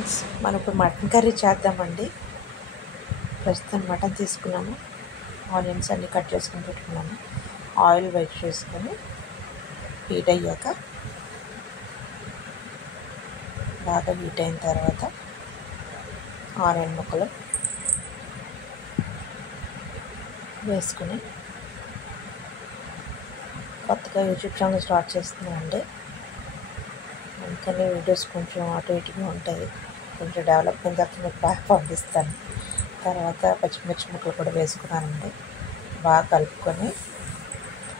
Friends, మనం ఇప్పుడు mutton curry చేద్దామండి. ప్రస్తుతం మటన్ తీసుకున్నాము, ఆనియన్స్ అన్నీ కట్ చేసుకొని పెట్టుకున్నాము. ఆయిల్ వేడి చేసుకొని హీట్ అయ్యాక, బాగా హీట్ అయిన తర్వాత ఆనియన్ ముక్కలు వేసుకుని, కొత్తగా యూట్యూబ్ ఛానల్ స్టార్ట్ చేస్తున్నామండి. అందుకని వీడియోస్ కొంచెం అటు ఇటుగా ఉంటాయి. కొంచెం డెవలప్మెంట్ తర్వాత మీకు బాగా పంపిస్తాను. తర్వాత పచ్చిమిర్చి ముక్కలు కూడా వేసుకున్నానండి. బాగా కలుపుకొని,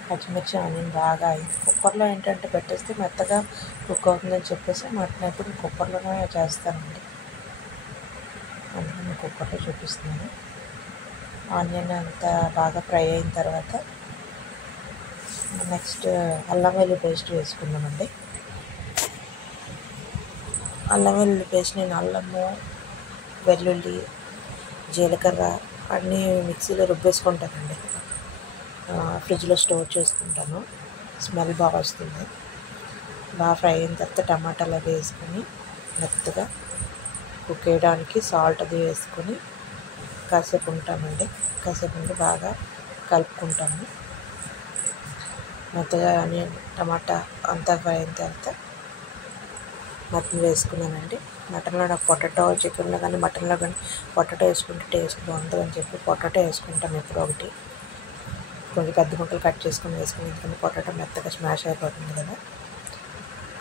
పచ్చిమిర్చి ఆనియన్ బాగా కుక్కర్లో ఏంటంటే పెట్టేస్తే మెత్తగా కుక్ అవుతుందని చెప్పేసి మటన్ ఎప్పుడు కుక్కర్లోనే చేస్తానండి. అందుకని కుక్కర్లో చూపిస్తున్నాను. ఆనియన్ అంతా బాగా ఫ్రై అయిన తర్వాత నెక్స్ట్ అల్లం వెల్లుల్లి పేస్ట్ వేసుకున్నామండి. అల్లం వెల్లుల్లి పేస్ట్ నేను అల్లము, వెల్లుల్లి, జీలకర్ర అన్నీ మిక్సీలో రుబ్బేసుకుంటానండి. ఫ్రిడ్జ్లో స్టోర్ చేసుకుంటాను. స్మెల్ బాగా వస్తుంది. బాగా ఫ్రై అయిన తర్వాత టమాటాలు అవి వేసుకొని మెత్తగా కుక్ చేయడానికి సాల్ట్ అది వేసుకొని కాసేపు ఉంటామండి. కాసేపు ఉండి బాగా కలుపుకుంటాము. మెత్తగా ఆనియన్ టమాటా అంతా ఫ్రై అయిన తర్వాత మటన్ వేసుకున్నానండి. మటన్లో నాకు పొటాటో, చికెన్లో కానీ మటన్లో కానీ పొటాటో వేసుకుంటే టేస్ట్ బాగుంటుంది అని చెప్పి పొటాటో వేసుకుంటాను ఎప్పుడు ఒకటి. కొంచెం పెద్ద ముక్కలు కట్ చేసుకొని వేసుకుని, ఎందుకంటే పొటాటో మెత్తగా స్మాష్ అయిపోతుంది కదా.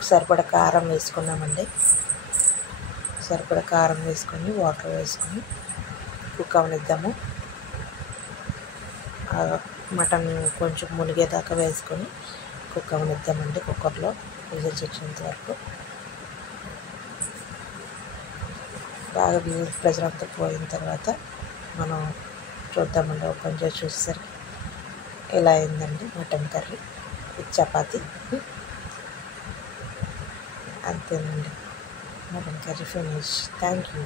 సరిపడా కారం వేసుకున్నామండి. సరిపడా కారం వేసుకొని వాటర్ వేసుకొని కుక్ అవనిద్దాము. మటన్ కొంచెం మునిగేదాకా వేసుకొని కుక్ అవనిద్దామండి. కుక్కర్లో విజిల్స్ వచ్చేంత వరకు బాగా ప్రెషర్ అంతా పోయిన తర్వాత మనం చూద్దామండి. ఓపెన్ చేసి చూసేసరికి ఇలా అయిందండి మటన్ కర్రీ విత్ చపాతీ. అంతేనండి, mutton curry finish. Thank you.